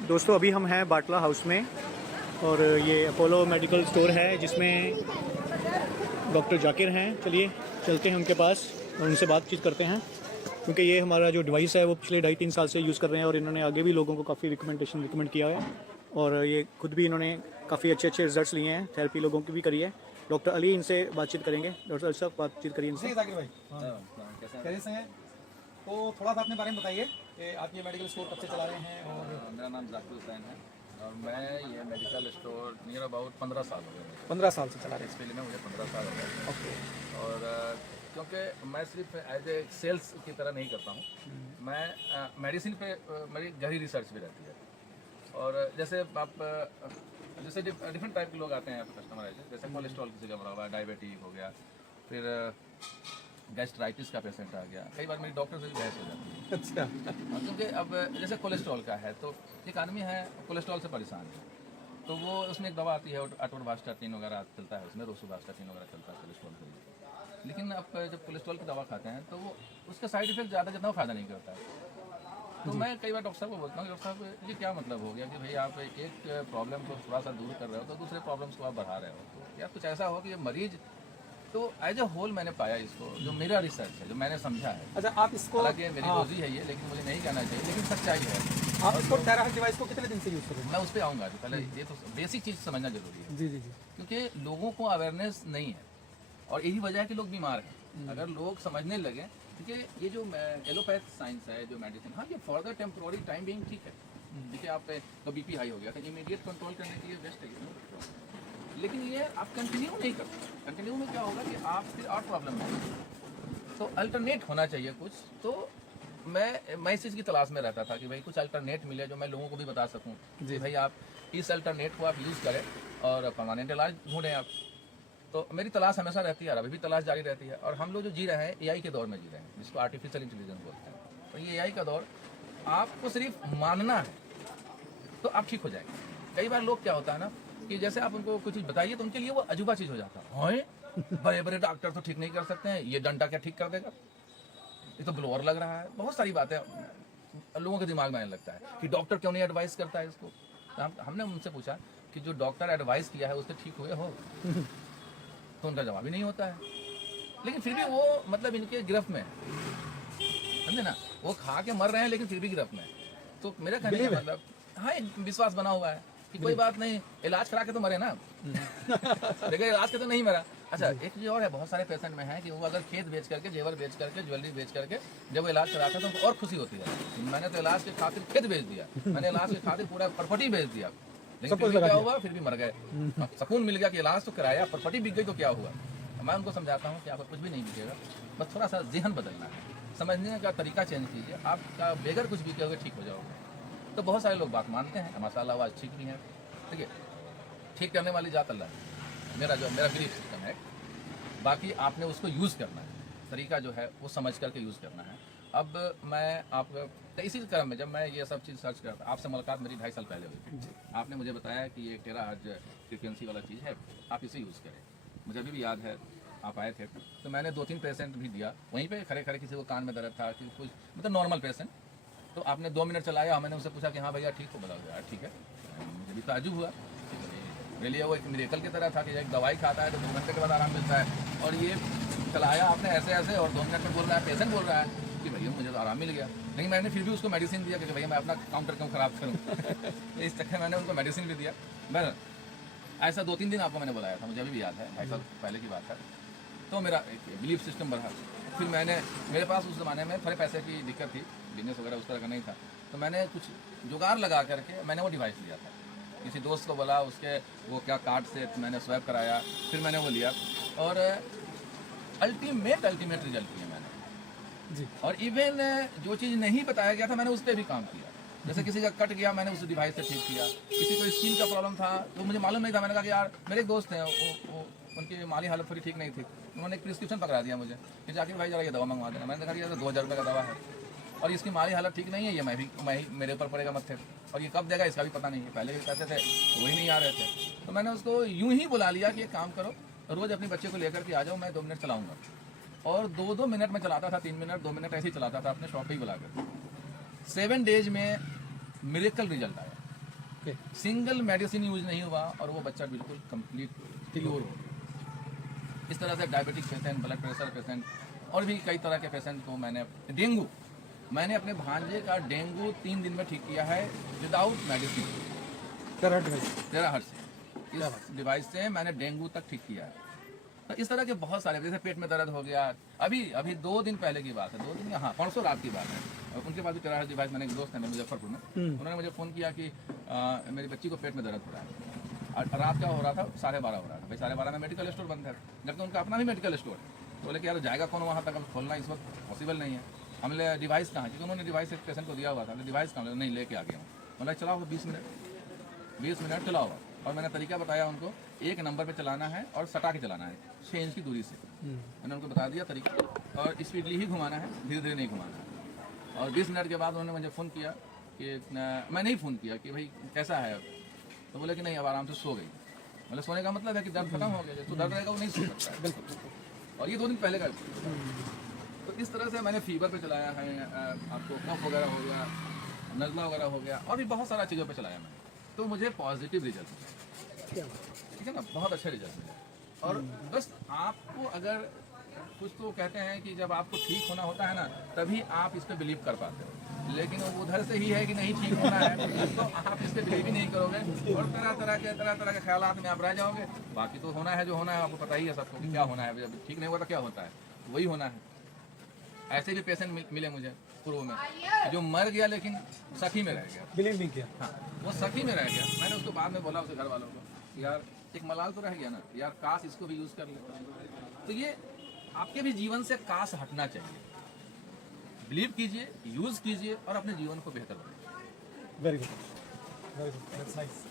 दोस्तों अभी हम हैं बाटला हाउस में और ये अपोलो मेडिकल स्टोर है जिसमें डॉक्टर जाकिर हैं। चलिए चलते हैं उनके पास और उनसे बातचीत करते हैं, क्योंकि ये हमारा जो डिवाइस है वो पिछले 2.5-3 साल से यूज़ कर रहे हैं और इन्होंने आगे भी लोगों को काफ़ी रिकमेंड किया है और ये खुद भी इन्होंने काफ़ी अच्छे रिजल्ट्स लिए हैं, थेरेपी लोगों की भी करी है। डॉक्टर अली इनसे बातचीत करेंगे। डॉक्टर अली साहब बातचीत करिए इनसे। जाकिर भाई, कैसे हैं? तो थोड़ा सा अपने बारे में बताइए कि आप ये मेडिकल स्टोर कब से चला रहे हैं? और मेरा नाम जाकिर हुसैन है और मैं ये मेडिकल स्टोर नियर अबाउट 15 साल हो गए। 15 साल से चला रहे इस फील्ड में मुझे 15 साल हो गए। हैं। ओके। और क्योंकि मैं सिर्फ एज ए सेल्स की तरह नहीं करता हूँ, मैं मेडिसिन पे मेरी गहरी रिसर्च भी रहती है। और जैसे आप जैसे डिफरेंट टाइप के लोग आते हैं यहाँ पे कस्टमर ऐसे, जैसे कोलेस्ट्रॉल किसी का बना हुआ है, डायबिटीज हो गया, फिर गैस्ट्राइटिस का पेशेंट आ गया। कई बार मेरी डॉक्टर से भी बहस हो जाती है। अच्छा। क्योंकि अब जैसे कोलेस्ट्रॉल का है तो एक आदमी है कोलेस्ट्रॉल से परेशान है, तो वो उसमें एक दवा आती है अटोरवास्टाटिन वगैरह चलता है, उसमें रोसुवास्टाटिन वगैरह चलता है कोलेस्ट्रॉल के लिए। लेकिन अब जब कोलेस्ट्रॉल की दवा खाते हैं तो वो उसका साइड इफेक्ट ज़्यादा जितना फ़ायदा नहीं करता है। तो मैं कई बार डॉक्टर साहब को बोलता हूँ, डॉक्टर साहब ये क्या मतलब हो गया कि भाई आप एक प्रॉब्लम को थोड़ा सा दूर कर रहे हो तो दूसरे प्रॉब्लम्स को आप बढ़ा रहे हो। तो या कुछ ऐसा हो कि ये मरीज, तो एज ए होल मैंने पाया इसको, जो मेरा रिसर्च है, जो मैंने समझा है। अच्छा, आप इसको हालांकि मेरी रोजी है ये, लेकिन मुझे नहीं कहना चाहिए, लेकिन सच्चाई है। आप इसको टेराहर्ट्ज डिवाइस को कितने दिन से यूज़ कर रहे हैं? मैं उस पर आऊँगा। पहले ये तो बेसिक चीज़ समझना जरूरी है, जी जी जी। क्योंकि लोगों को अवेयरनेस नहीं है और यही वजह है कि लोग बीमार हैं। अगर लोग समझने लगे, क्योंकि ये जो एलोपैथ साइंस है, जो मेडिसिन, हाँ ये for the temporary time being ठीक है। देखिए आप तो बीपी हाई हो गया तो इमीडिएट कंट्रोल करने के लिए बेस्ट है, लेकिन ये आप कंटिन्यू नहीं करते। कंटिन्यू में क्या होगा कि आप फिर और प्रॉब्लम में, तो अल्टरनेट होना चाहिए कुछ। तो मैं इस चीज़ की तलाश में रहता था कि भाई कुछ अल्टरनेट मिले जो मैं लोगों को भी बता सकूं कि भाई आप इस अल्टरनेट को आप यूज़ करें और परमानेंट इलाज ढूंढें आप। तो मेरी तलाश हमेशा रहती है और अभी भी तलाश जारी रहती है। और हम लोग जो जी रहे हैं एआई के दौर में जी रहे हैं, जिसको आर्टिफिशियल इंटेलिजेंस बोलते हैं। तो ये एआई का दौर, आपको सिर्फ मानना है तो आप ठीक हो जाएंगे। कई बार लोग क्या होता है ना कि जैसे आप उनको कुछ चीज़ बताइए तो उनके लिए वो अजूबा चीज़ हो जाता है। हाँ बड़े बड़े डॉक्टर तो ठीक नहीं कर सकते हैं, ये डंडा क्या ठीक कर देगा, ये तो ब्लोअर लग रहा है। बहुत सारी बातें लोगों के दिमाग में आने लगता है कि डॉक्टर क्यों नहीं एडवाइस करता है इसको। तो हमने उनसे पूछा कि जो डॉक्टर एडवाइस किया है उससे ठीक हुए हो, तो उनका जवाब ही नहीं होता है। लेकिन फिर भी वो मतलब इनके गिरफ्त में, समझे ना, वो खा के मर रहे हैं लेकिन फिर भी गिरफ्त में। तो मेरा कहने का मतलब, हाँ एक विश्वास बना हुआ है कि कोई बात नहीं, इलाज करा के तो मरे ना लेकिन इलाज के तो नहीं मरा। अच्छा एक चीज़ और है, बहुत सारे पेशेंट में है कि वो अगर खेत बेच करके, जेवर बेच करके, ज्वेलरी बेच करके जब वो इलाज कराते हैं तो उनको और खुशी होती है। मैंने तो इलाज के खातिर खेत बेच दिया, मैंने इलाज के खातिर पूरा प्रॉपर्टी बेच दिया, लेकिन फिर भी क्या हुआ, फिर भी मर गए। सुकून मिल गया कि इलाज तो कराया, प्रॉपर्टी बिक गई तो क्या हुआ। मैं उनको समझाता हूँ कि आपका कुछ भी नहीं बिकेगा, बस थोड़ा सा जहन बदलना है, समझने का तरीका चेंज कीजिए, आपका बेगर कुछ भी कहोगे ठीक हो जाओगे। तो बहुत सारे लोग बात मानते हैं, माशाल्लाह आवाज़ ठीक भी है। ठीक है, ठीक करने वाली जात अल्लाह है, मेरा बिलीफ सिस्टम है। बाकी आपने उसको यूज़ करना है, तरीका जो है वो समझ करके यूज़ करना है। अब मैं आप तो इसी क्रम में जब मैं ये सब चीज़ सर्च करता, आपसे मुलाकात मेरी 2.5 साल पहले हुई थी। आपने मुझे बताया कि ये टेराहर्ट्ज फ्रीक्वेंसी वाला चीज़ है, आप इसे यूज़ करें। मुझे अभी भी याद है आप आए थे तो मैंने 2-3 पेशेंट भी दिया वहीं पे खड़े खड़े, किसी को कान में दर्द था, किसी कुछ मतलब नॉर्मल पेशेंट। तो आपने 2 मिनट चलाया, मैंने उससे पूछा कि हाँ भैया ठीक हो, बोला यार ठीक है। मुझे भी ताज्जुब हुआ, मेरे लिए वो एक मिरेकल की तरह था कि एक दवाई खाता है तो 2 घंटे के बाद आराम मिलता है, और ये चलाया आपने ऐसे ऐसे और 2 मिनट में बोल रहा है, पेशेंट बोल रहा है कि भैया मुझे तो आराम मिल गया। लेकिन मैंने फिर भी उसको मेडिसिन दिया कि भैया मैं अपना काउंटर क्यों ख़राब करूँ तो इस चक्कर मैंने उनको मेडिसिन भी दिया। मैं ऐसा 2-3 दिन आपको मैंने बुलाया था, मुझे अभी भी याद है, 2.5 साल पहले की बात है। तो मेरा एक बिलीफ सिस्टम बढ़ा। फिर मेरे पास उस ज़माने में थोड़े पैसे की दिक्कत थी, बिजनेस वगैरह उस तरह का नहीं था, तो मैंने कुछ जुगाड़ लगा करके मैंने वो डिवाइस लिया था। किसी दोस्त को बोला, उसके वो क्या कार्ड से मैंने स्वैप कराया, फिर मैंने वो लिया और अल्टीमेट रिजल्ट किया मैंने जी। और इवन जो चीज़ नहीं बताया गया था मैंने उस पर भी काम किया। जैसे किसी का कट गया, मैंने उस डिवाइस से ठीक किया। किसी को स्किन का प्रॉब्लम था तो मुझे मालूम नहीं था, मैंने कहा कि यार मेरे एक दोस्त हैं, वो उनकी माली हालत थोड़ी ठीक नहीं थी, उन्होंने एक प्रिस्क्रिप्शन पकड़ा दिया मुझे कि जाकिर भाई जरा ये दवा मंगवा देना। मैंने कहा यार 2000 रुपये का दवा है और इसकी माली हालत ठीक नहीं है, ये मैं ही मेरे ऊपर पड़ेगा मत थे, और ये कब देगा इसका भी पता नहीं है। पहले भी कहते थे तो वही नहीं आ रहे थे, तो मैंने उसको यूं ही बुला लिया कि एक काम करो, रोज़ अपने बच्चे को लेकर के आ जाओ, मैं 2 मिनट चलाऊँगा। और 2-2 मिनट में चलाता था, 3 मिनट 2 मिनट ऐसे ही चलाता था, अपने शॉप पर ही बुला कर। 7 डेज में मिरेकल रिजल्ट आया। ओके सिंगल मेडिसिन यूज नहीं हुआ और वो बच्चा बिल्कुल कंप्लीट प्योर हो। इस तरह से diabetic patient, blood pressure patient और भी कई तरह के पेशेंट को मैंने अपने भांजे का डेंगू 3 दिन में ठीक किया है विदाउट मेडिसिन। टेराहर्ट्ज से इस डिवाइस से मैंने डेंगू तक ठीक किया है। तो इस तरह के बहुत सारे, जैसे पेट में दर्द हो गया, अभी 2 दिन पहले की बात है, 2 दिन हाँ परसों रात की बात है, और उनके पास भी टेराहर्ट्ज डिवाइस, मैंने एक दोस्त है मुजफ्फरपुर में, उन्होंने मुझे फ़ोन किया कि मेरी बच्ची को पेट में दर्द हो रहा है। और रात का हो रहा था 12:30 हो रहा था, भाई 12:30 में मेडिकल स्टोर बंद है, जबकि उनका अपना भी मेडिकल स्टोर है। तो बोले कि यार जाएगा कौन वहाँ तक, अब खोलना इस वक्त पॉसिबल नहीं है। हमने डिवाइस कहाँ, क्योंकि उन्होंने डिवाइस एक पेशेंट को दिया हुआ था, डिवाइस कहाँ, नहीं लेके आ गया हूँ। बोला चलाओ 20 मिनट चलाओ, और मैंने तरीका बताया उनको, एक नंबर पे चलाना है और सटा के चलाना है 6 इंच की दूरी से। मैंने उनको बता दिया तरीका, और स्पीडली ही घुमाना है, धीरे धीरे नहीं घुमाना है। और 20 मिनट के बाद उन्होंने मुझे फ़ोन किया कि मैं नहीं फ़ोन किया कि भाई कैसा है अब, तो बोले कि नहीं अब आराम से सो गई। मतलब सोने का मतलब है कि दर्द खत्म हो गया, तो दर्द रहेगा वो नहीं सो सकता है। बिल्कुल। और ये 2 दिन पहले का। तो इस तरह से मैंने फीवर पे चलाया है, आपको कफ वगैरह हो गया, नज़ला वगैरह हो गया, और भी बहुत सारा चीज़ों पे चलाया मैंने, तो मुझे पॉजिटिव रिजल्ट मिला, ठीक है ना, बहुत अच्छा रिजल्ट मिला। और बस आपको अगर कुछ तो कहते हैं कि जब आपको ठीक होना होता है ना, तभी आप इस पर बिलीव कर पाते हो, लेकिन उधर से ही है कि नहीं ठीक होना है, तो आप इस पर बिलीव ही नहीं करोगे, और तरह तरह के ख्यालात में आप रह जाओगे। बाकी तो होना है जो होना है, आपको पता ही है सबको कि क्या होना है, जब ठीक नहीं होगा तो क्या होता है, वही होना है। ऐसे भी पेशेंट मिले मुझे पूर्व में, जो मर गया लेकिन सखी में रह गया, बिलीव नहीं किया। हाँ, वो सखी में रह गया। मैंने उसको बाद में बोला, उसके घर वालों को, यार एक मलाल तो रह गया ना यार, काश इसको भी यूज़ कर ले। तो ये आपके भी जीवन से काश हटना चाहिए। बिलीव कीजिए, यूज़ कीजिए और अपने जीवन को बेहतर बनाइए। Very good, that's nice.